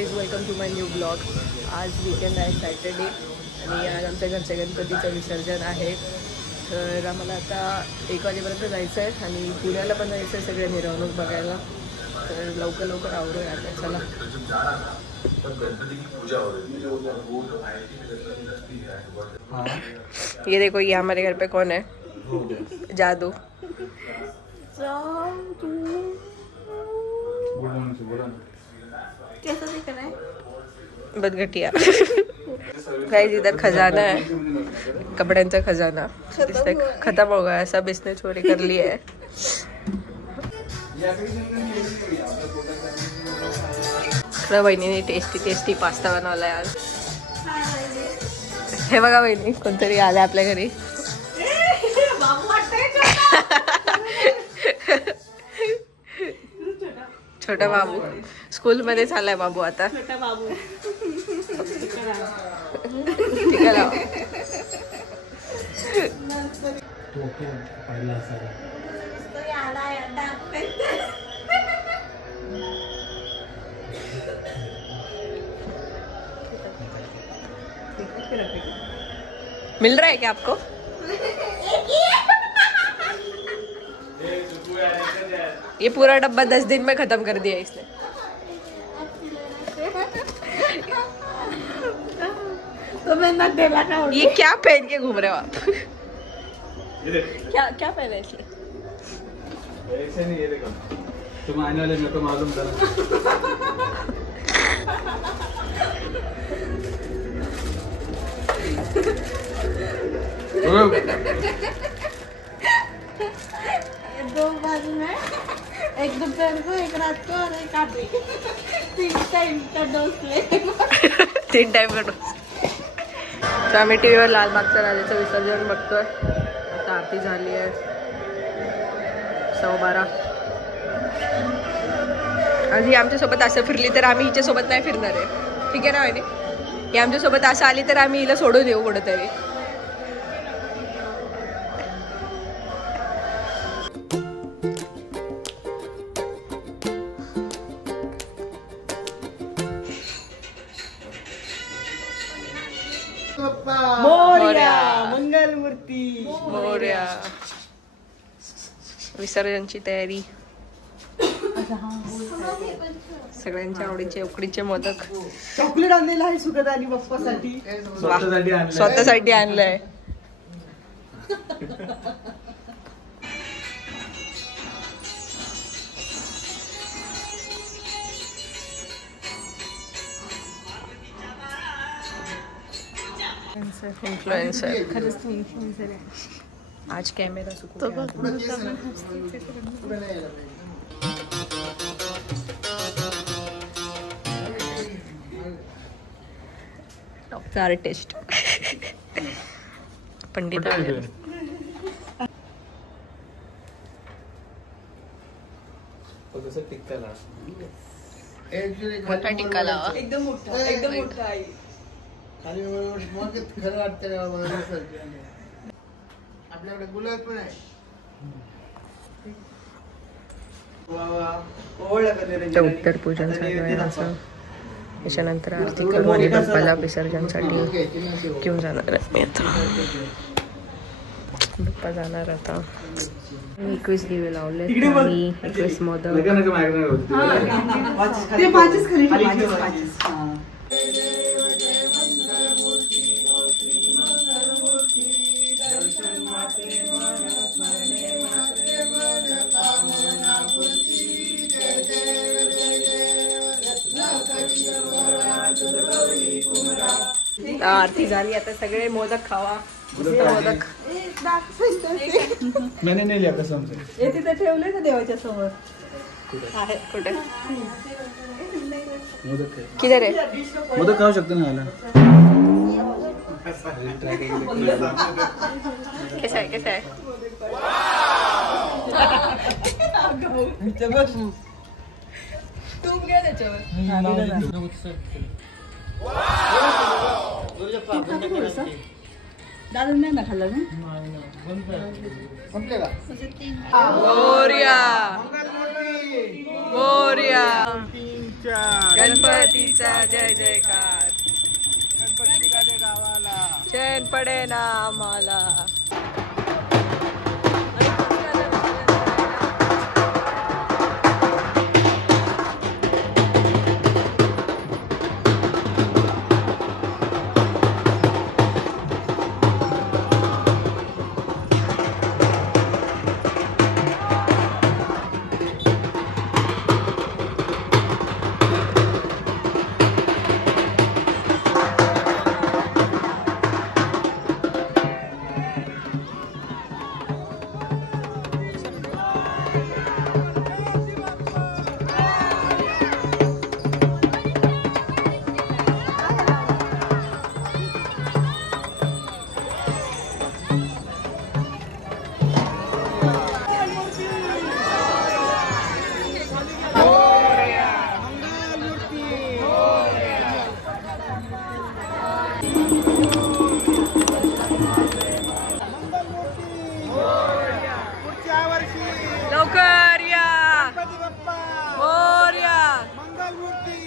Guys, welcome to my new blog. आज weekend आहे, Saturday, आणि आज आमच्या घरच्या गणपतीचं विसर्जन आहे. तर आम्हाला आता 1 वाजेपर्यंत जायचं आहे आणि पुण्याला पण जायचं आहे सगळे मिरवणूक बघायला. तर लवकर आवरूया आता. चला. ये देखो, ये हमारे घर पे कौन है? जादू. कैसा दिख रहा है? बहुत घटिया. गाइस, इधर खजाना है, कपड्यांचा खजाना. इसने खत्म हो गया, सब इसने चोरी कर ली है. वहिनीने टेस्टी पास्ता बनवलाय आज. हे बघा वहिनी, कोणतरी आलं आपल्या घरी. छोटा बाबू स्कूल मध्ये चाललाय. बाबू आता छोटा बाबू. ठीक आहे. मिल रहा है क्या आपको? ये पूरा डब्बा 10 दिन में खत्म कर दिया इसने. तो मैं ना देला का. ये क्या पहन के घूम रहे हो आप? क्या पहना है इसलिए? ऐसे नहीं, ये देखो, तुम आने वाले मेरे को मालूम था. दो बाजू में, एक दोपहर को, एक रात को और एक आधी. 3 टाइम का डोस ले. 3 टाइम का डोस. तर आम्ही टीव्हीवर लालबागच्या राजाचं विसर्जन बघतोय. आता आरती झाली आहे 12:15. आणि ही आमच्यासोबत असं फिरली तर आम्ही हिच्यासोबत नाही फिरणार आहे. ठीक आहे ना वहिनी? ही आमच्यासोबत असं आली तर आम्ही हिला सोडून येऊ कुठेतरी. मोरया, मंगलमूर्ती मोरया. विसर्जनची तयारी. सगळ्यांच्या आवडीचे उकडीचे मोदक. चॉकलेट आणलेलं आहे सुगंधानी बाप्पासाठी. स्वतःसाठी आणलंय. इन्फ्लुएंसर. खरंच तो इन्फ्लुएंसर आहे. आज कॅमेरा सुकू. आर्टिस्ट पंडित. मोठा टिक्का लावा. एकदम मोठा आहे. आपल्याकडे गुलाब पण आहे. उत्तर पूजन चालू आहे असं. त्याच्यानंतर आरती करू आणि बाप्पाला विसर्जनसाठी घेऊन जाणार आहे मी आता. बाप्पा जाणार आता. 21 दिवे लावले आणि 21 मोदक. आरती झाली, आता सगळे मोदक खावा. मोदक मैंने नाही लिया कसम से. हे तिथे ठेवले ना देवाच्या समोर. आहे कुठे? किधर आहे? मोदक खाऊ शकतो ना मला. कैसा है? तूप घ्या त्याच्यावर. दादा नाही ना खाल्ला ना. मोरया. गणपतीचा जय जयकार. चैन पडे ना आम्हाला. लवकर या. मोरया. मंगलमूर्ती.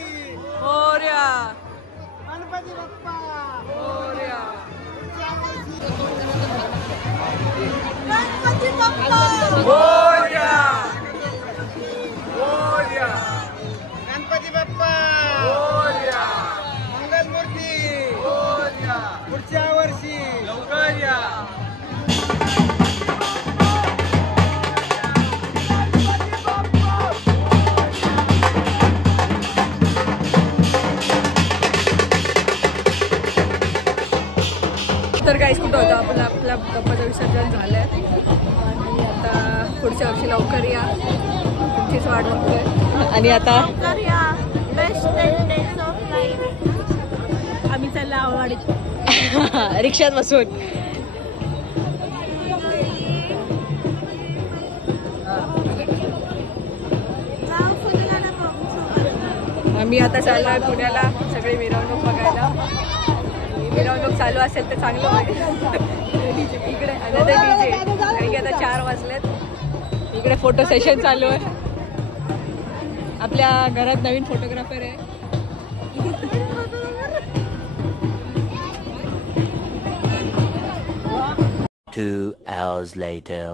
मोरया. गणपती बाप्पा. मोरया. गणपती बाप्पा. मोरया. मोरया. गणपती बाप्पा. मोरया. मंगलमूर्ती. मोरया. पुढच्या वर्षी लवकर या. तर काहीच कुठं होतं आपला गप्पाचं विसर्जन झालंय आणि आता पुढच्या वर्षी लवकर या. तुमचीच वाट बघतोय. आणि आता बेस्ट 10 days ऑफ लाईफ. आम्ही चाललो आवडीत रिक्षात बसून. आम्ही आता चाललोय पुण्याला सगळी मिरवणूक बघायला. मिरवणूक चालू असेल तर चांगलं होईल. इकडे अनदर डीजे कारण की आता 4 वाजलेत. इकडे फोटो सेशन चालू आहे. आपल्या घरात नवीन फोटोग्राफर आहे. 2 hours later.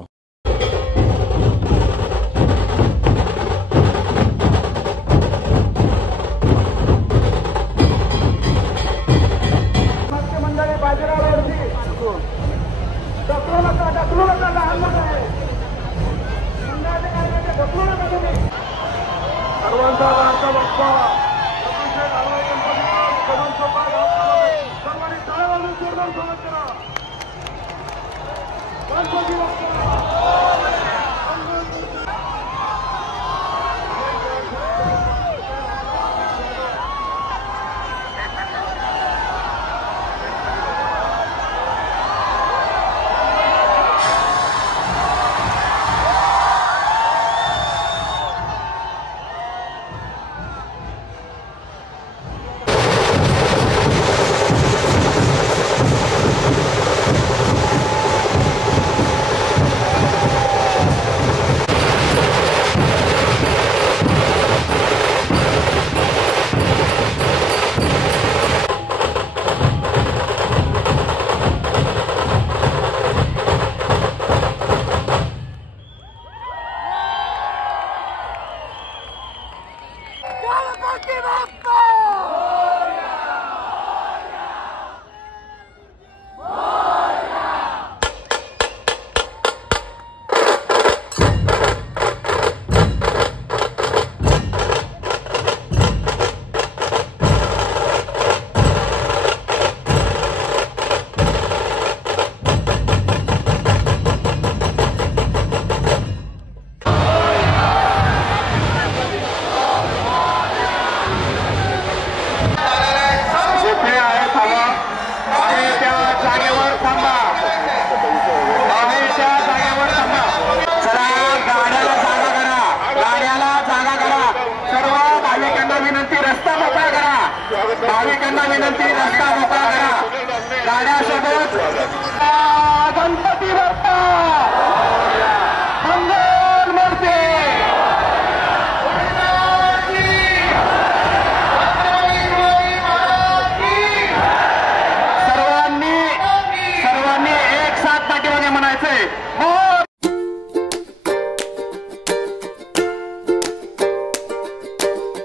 भाविकांना विनंती, रस्ता मोकळा करा. गाड्यासोबत गणपती बाप्पा मंगल मूर्ती. म्हणायचंय.